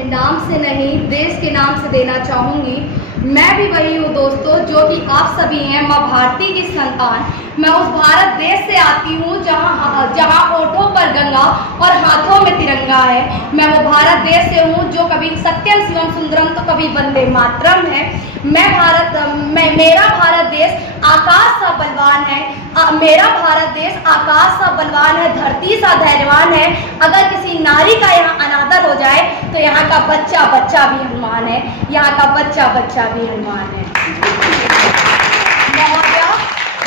अपने नाम से नहीं देश के नाम से देना चाहूँगी। मैं भी वही हूँ दोस्तों जो कि आप सभी हैं, माँ भारती की संतान। मैं उस भारत देश से आती हूँ जहाँ ओठों पर गंगा और हाथों में तिरंगा है। मैं वो भारत देश से हूँ जो कभी सत्यम शिवम सुंदरम तो कभी वंदे मातरम है। मेरा भारत देश आकाश सा बलवान है। मेरा भारत देश आकाश सा बलवान है, धरती सा धैर्यवान है। अगर किसी नारी का यहाँ अनादर हो जाए तो यहाँ का बच्चा बच्चा भी हनुमान है, यहाँ का बच्चा बच्चा भी हनुमान है।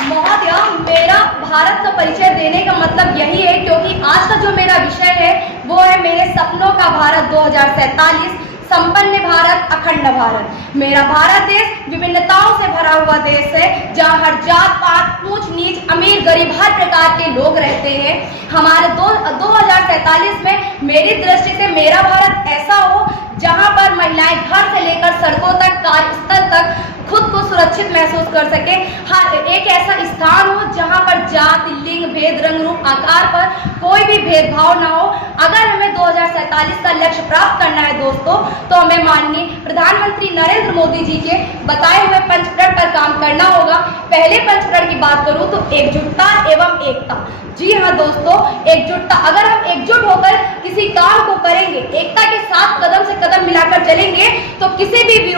महोदय, मेरा भारत का परिचय देने का मतलब यही है क्योंकि आज का जो मेरा विषय है वो है मेरे सपनों का भारत 2047, संपन्न भारत, अखंड भारत। मेरा भारत देश विभिन्नताओं से भरा हुआ देश है जहाँ हर जात पात ऊंच नीच अमीर गरीब हर प्रकार के लोग रहते हैं। हमारे 2047 में मेरी दृष्टि से मेरा भारत ऐसा हो जहाँ पर महिलाएं घर से लेकर सड़कों तक, कार्यस्थल तक खुद को सुरक्षित महसूस कर सके। हर एक ऐसा स्थान हो जहाँ पर जाति, लिंग, भेद, रंग, रूप, आकार पर कोई भी भेदभाव ना हो। अगर हमें 2047 का लक्ष्य प्राप्त करना है दोस्तों तो हमें माननीय प्रधानमंत्री नरेंद्र मोदी जी के बताए हुए पंचप्रण पर काम करना होगा। पहले पंचप्रण की बात करूं तो एकजुटता एवं एकता। जी हाँ दोस्तों, एकजुटता। अगर हम एकजुट होकर किसी काम को करेंगे, एकता के साथ कदम से कदम मिलाकर चलेंगे तो किसी भी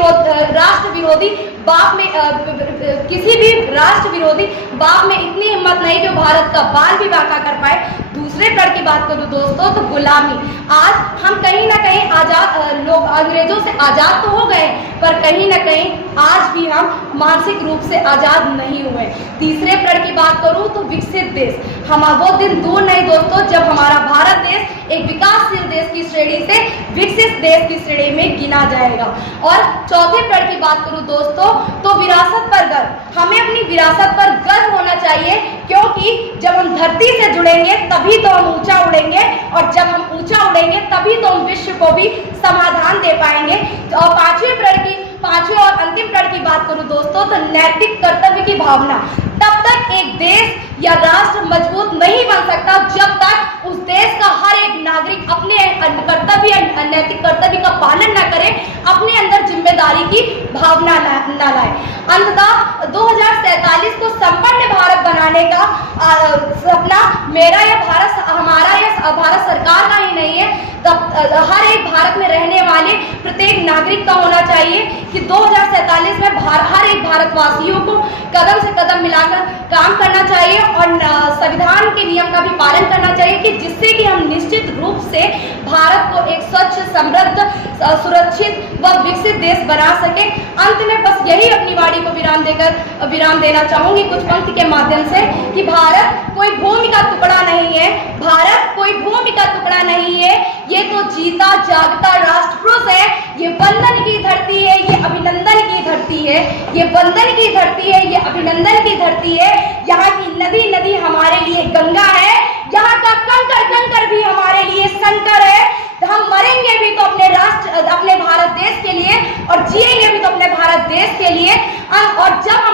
राष्ट्र विरोधी बाप में इतनी हिम्मत नहीं जो भारत का बाल भी बांका कर पाए। दूसरे प्रण की बात करूं दोस्तों तो गुलामी। आज हम कहीं ना कहीं लोग अंग्रेजों से आजाद तो हो गए पर कहीं ना कहीं आज भी हम मानसिक रूप से आजाद नहीं हुए। तीसरे प्रण की बात करूं तो विकसित देश। वो दिन दूर नहीं दोस्तों जब हमारा भारत देश एक विकासशील देश की श्रेणी से विकसित देश की श्रेणी में गिना जाएगा। और चौथे प्रण की बात करूं दोस्तों तो विरासत पर गर्व। हमें अपनी विरासत पर गर्व होना चाहिए क्योंकि जब हम धरती से जुड़ेंगे तभी तो हम ऊंचा उड़ेंगे और जब हम ऊंचा उड़ेंगे तभी तो हम विश्व को भी समाधान दे पाएंगे। और पांचवें और अंतिम प्रण की बात करूं दोस्तों तो नैतिक कर्तव्य की भावना। तब तक एक देश या राष्ट्र मजबूत नहीं बन सकता जब तक उस देश का हर एक नागरिक अपने नैतिक कर्तव्य का पालन न करे, अपने अंदर जिम्मेदारी की भावना न लाए। अंततः 2047 को संपन्न भारत बनाने का सपना मेरा या हमारा या भारत सरकार का ही नहीं है, हर एक भारत में रहने वाले प्रत्येक नागरिक का होना चाहिए कि 2047 में हर एक भारतवासियों को कदम से कदम मिलाकर काम करना चाहिए और संविधान के नियम का भी पालन करना चाहिए कि जिससे कि हम निश्चित रूप से भारत को एक स्वच्छ, समृद्ध, सुरक्षित व विकसित देश बना सके। अंत में बस यही अपनी वाणी को विराम देना चाहूंगी कुछ पंक्ति के माध्यम से कि भारत कोई भूमि का टुकड़ा नहीं है, भारत कोई भूमि का टुकड़ा नहीं है, ये तो जीता जागता राष्ट्र पुरुष है। ये वंदन की धरती है, ये अभिनंदन की धरती है, ये वंदन की धरती है, ये अभिनंदन की धरती है। यहाँ की नदी नदी हमारे लिए गंगा है, यहाँ का कंकर कंकर भी हमारे लिए शंकर है। हम मरेंगे भी तो अपने भारत देश के लिए और जिएंगे भी तो अपने भारत देश के लिए। और जब